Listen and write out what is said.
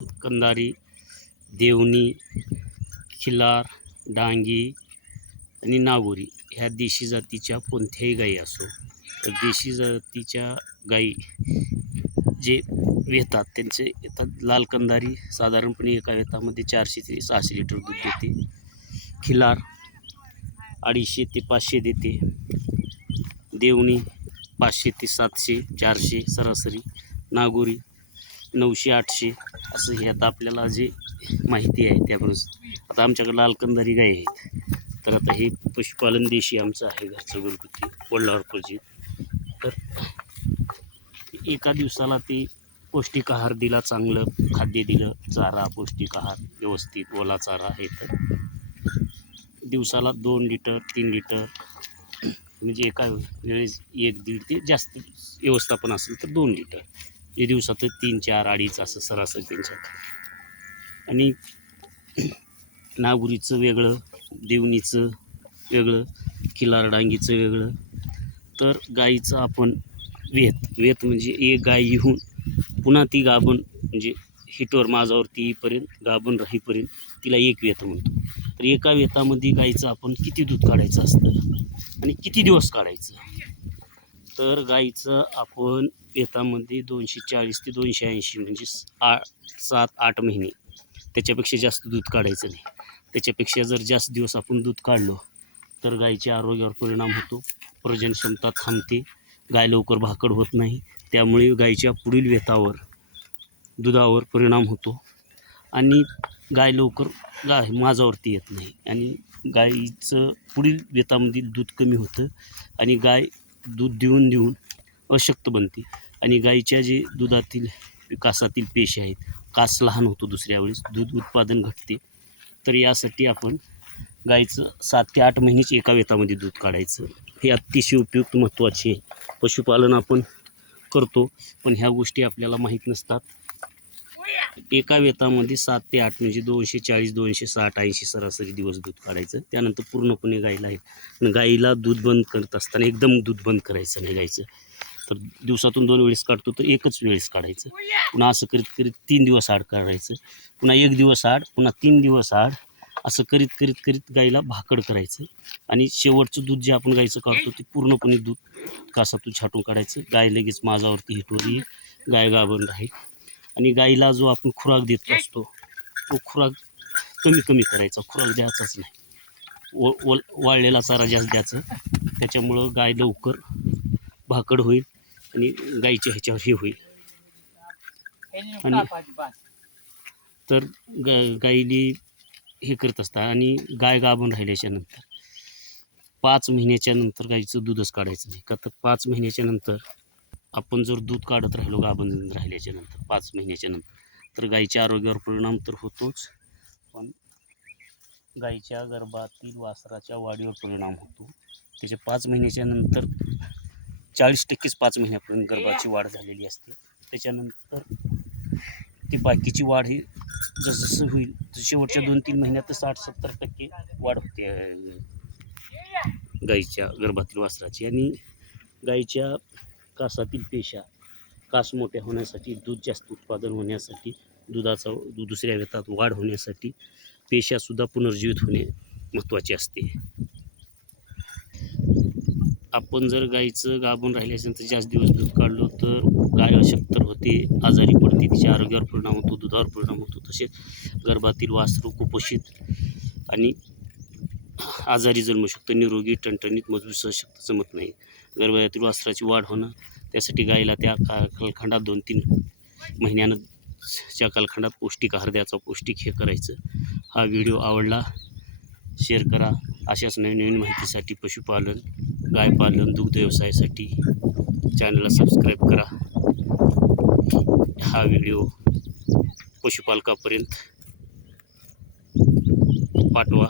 कंधारी, देवणी, खिलार, डांगी आणि नागोरी ह्या देशी जातीच्या कोणत्याही गायी असो, तर देशी जातीच्या गायी जे वेतात त्यांचे येतात. लाल कंधारी साधारणपणे एका वेतामध्ये 400 ते 600 लिटर दूध देते. खिलार 250 ते 500 देते. देवणी 500 ते 700 400 सरासरी. नागोरी 900-800 असं हे आता आपल्याला जे माहिती आहे त्याप्रमाणे. आता आमच्याकडे लाल कंधारी गाय आहेत, तर आता हे पशुपालन देशी आमचं आहे घरचं घरगुती वडिलांपासून. तर एका दिवसाला ते पौष्टिक आहार दिला, चांगलं खाद्य दिलं, चारा पौष्टिक आहार व्यवस्थित ओला चारा आहे, तर दिवसाला 2 लिटर 3 लिटर म्हणजे एका वेळेस 1-1.5 ते जास्त व्यवस्थापन असेल तर 2 लिटर हे दिवसात 3-4-2.5 असं सरासरी त्यांच्यात. आणि नागुरीचं वेगळं, देवणीचं वेगळं, खिलार डांगीचं वेगळं. तर गाईचं आपण वेत म्हणजे एक गाय येऊन पुन्हा ती गाभण म्हणजे हिटवर माझावरती येईपर्यंत गाभण राहीपर्यंत तिला एक वेत म्हणतो. तर एका वेतामध्ये गाईचं आपण किती दूध काढायचं असतं आणि किती दिवस काढायचं, तर गाईचं आपण वेतामध्ये 240 ते 280 म्हणजे 7-8 महिने, त्याच्यापेक्षा जास्त दूध काढायचं नाही. त्याच्यापेक्षा जर जास्त दिवस आपण दूध काढलो तर गाईच्या आरोग्यावर परिणाम होतो, प्रजन क्षमता थांबते, गाय लवकर भाकड होत नाही, त्यामुळे गाईच्या पुढील वेतावर दुधावर परिणाम होतो आणि गाय लवकर माझावरती येत नाही आणि गाईचं पुढील वेतामध्ये दूध कमी होतं आणि गाय दूध देऊन देऊन अशक्त बनते आणि गाईच्या जे दुधातील कासातील पेशी आहेत, कास लहान होतो, दुसऱ्या वेळेस दूध उत्पादन घटते. तर यासाठी आपण गाईचं 7 ते 8 महिनेच एका वेतामध्ये दूध काढायचं हे अतिशय उपयुक्त महत्त्वाचे पशुपालन आपण करतो, पण ह्या गोष्टी आपल्याला माहीत नसतात. एका वेतामध्ये 7 ते 8 म्हणजे 240 260 80 सरासरी दिवस दूध काढायचं. त्यानंतर पूर्णपणे गाईला आहे, गाईला दूध बंद करत असताना एकदम दूध बंद करायचं नाही गाईचं. तर दिवसातून 2 वेळेस काढतो तर एकच वेळेस काढायचं. पुन्हा असं करीत करीत 3 दिवस आड काढायचं, पुन्हा 1 दिवस आड, पुन्हा 3 दिवस आड, असं करीत करीत करीत गाईला भाकड करायचं आणि शेवटचं दूध जे आपण गाईचं काढतो ते पूर्णपणे दूध कासातून छाटून काढायचं. गाय लगेच माझावरती हिटवर येईल, गाय गाभण राहील. आणि गाईला जो आपण खुराक देत असतो तो खुराक कमी कमी करायचा, खुराक द्यायचाच नाही. वाळलेला चारा जास्त द्यायचं, त्याच्यामुळं गाय लवकर भाकड होईल आणि गाईच्या ह्याच्यावर हे होईल. आणि तर गाईली हे करत असतात आणि गाय गाभण राहिल्याच्या नंतर 5 महिन्याच्या नंतर गाईचं दूधच काढायचं नाही. का तर 5 महिन्याच्या नंतर आपण जर दूध काढत राहिलो गाभण राहिल्याच्या नंतर 5 महिन्याच्या नंतर, तर गाईच्या आरोग्यावर परिणाम तर होतोच, पण गाईच्या गर्भातील वासराच्या वाढीवर परिणाम होतो. त्याच्या 5 महिन्याच्या नंतर 40%च 5 महिन्यापर्यंत गर्भाची वाढ झालेली असते. त्याच्यानंतर ती बाकीची वाढ ही जसं होईल शेवटच्या 2-3 महिन्यात 60-70% वाढ होते गाईच्या गर्भातील वासराची. आणि गाईच्या कासातील पेशा कास मोठ्या होण्यासाठी, दूध जास्त उत्पादन होण्यासाठी, दुधाचा दुसऱ्या वेतात वाढ होण्यासाठी पेशासुद्धा पुनर्जीवित होणे महत्त्वाचे असते. आपण जर गाईचं गाभण राहिल्यानंतर जास्त दिवस दूध काढलो तर गाय अशक्त होते, आजारी पडते, तिच्या आरोग्यावर परिणाम होतो, दुधावर परिणाम होतो. तसेच गर्भातील वासरू कुपोषित आणि आजारी जन्मू शकतं, निरोगी टणटणीत मजबूत सशक्त जमत नाही. गर्भातील वासराची वाढ होणं, त्यासाठी गाईला त्या कालखंडात 2-3 महिन्यानं च्या कालखंडात पौष्टिक आहार द्यायचा, पौष्टिक हे करायचं. हा व्हिडिओ आवडला शेअर करा. अशाच नवीन नवीन माहितीसाठी पशुपालन, गायपालन, दुग्ध व्यवसायासाठी चॅनलला सबस्क्राईब करा. हा व्हिडिओ पशुपालकापर्यंत पाठवा.